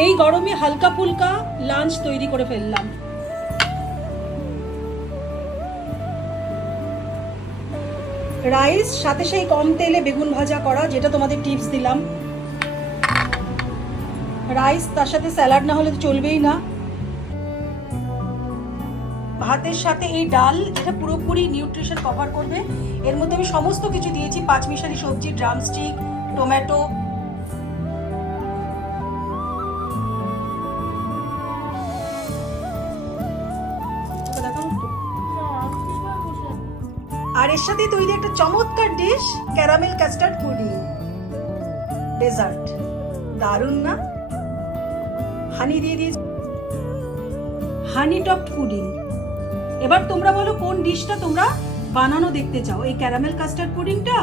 এই গরমে হালকা ফুলকা লাঞ্চ তৈরি করে ফেললাম। রাইস সাথে সেই কম তেলে বেগুন ভাজা করা, যেটা তোমাদের টিপস দিলাম। রাইস তার সাথে স্যালাড না হলে তো চলবেই না। ভাতের সাথে এই ডাল, এটা পুরোপুরি নিউট্রিশন কভার করবে। এর মধ্যে আমি সমস্ত কিছু দিয়েছি, পাঁচমিশালি সবজি, ড্রামস্টিক, টমেটো। আর এর সাথে তৈরি একটা চমৎকার dish, caramel custard pudding dessert. দারুণ না? হানি দিয়ে দিয়েছি, হানি টপড পুডিং। এবার তোমরা বলো কোন ডিশটা তোমরা বানানো দেখতে চাও, এই ক্যারামেল কাস্টার্ড পুডিংটা